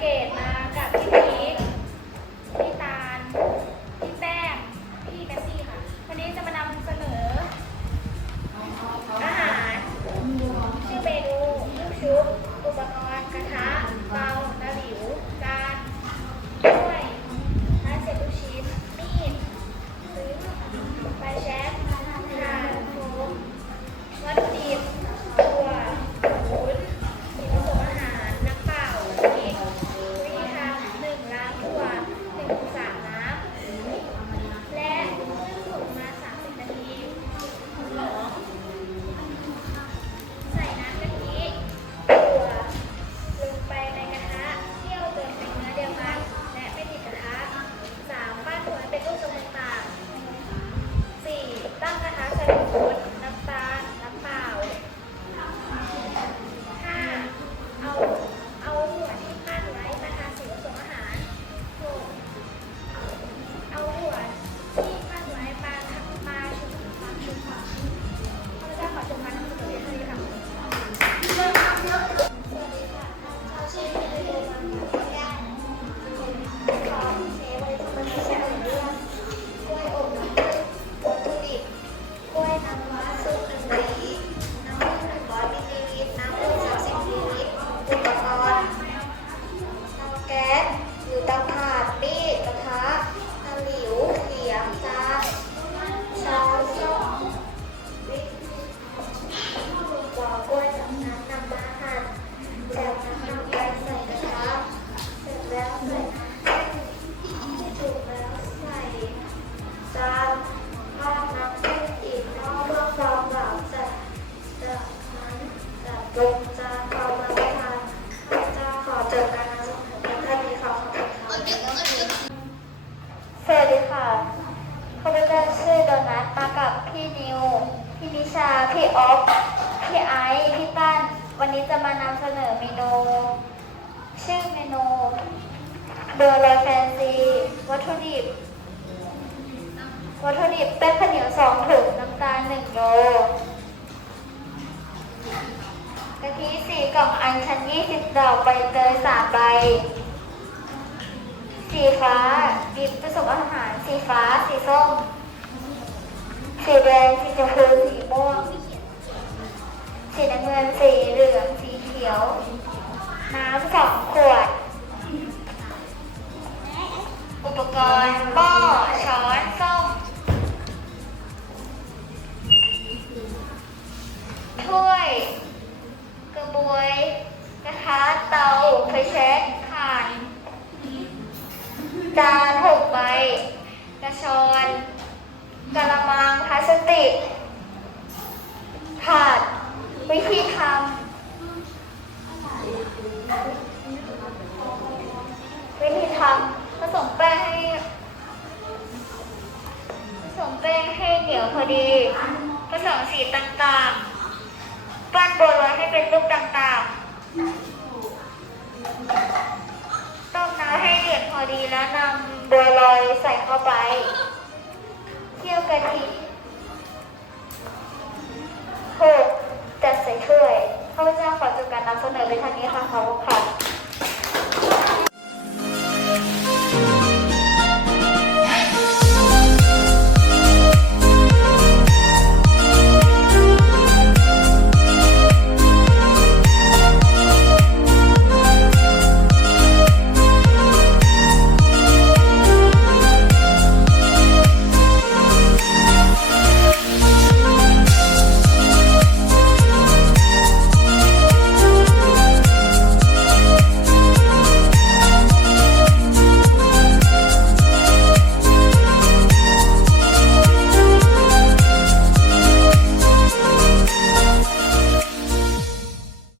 เกตนะ Thank you. จัดลงจานเอามาประทานข้าพเจ้าขอจบการนำเสนอเพียงเท่านี้ขอบคุณค่ะสวัสดีค่ะข้าพเจ้าชื่อโดนัทมากับพี่นิว พี่นิชา พี่ออฟ พี่ไอซ์ พี่ตั้น วันนี้จะมานำเสนอเมนู ชื่อเมนูเบอร์ลอยแฟนซี วัตถุดิบ วัตถุดิบแป้งข้าวเหนียวสองถุงน้ำตาลหนึ่งโล กล่องอันชันยี่สิบดอกใบเตยสามใบ สีฟ้าดิบผสมอาหาร สีฟ้า สีส้ม สีแดง สีชมพู สีม่วง สีน้ำเงิน สีเหลือง สีเขียว บวย กระทะเตาไฟแช็กถ่านจานหกใบ กระชอนกระมังพลาสติกถาดวิธีทำวิธีทำผสมแป้งให้ผสมแป้งให้เหนียวพอดี ผสมสีต่างๆ ปั้นบัวลอยให้เป็นรูปต่าง ใส่เข้าไป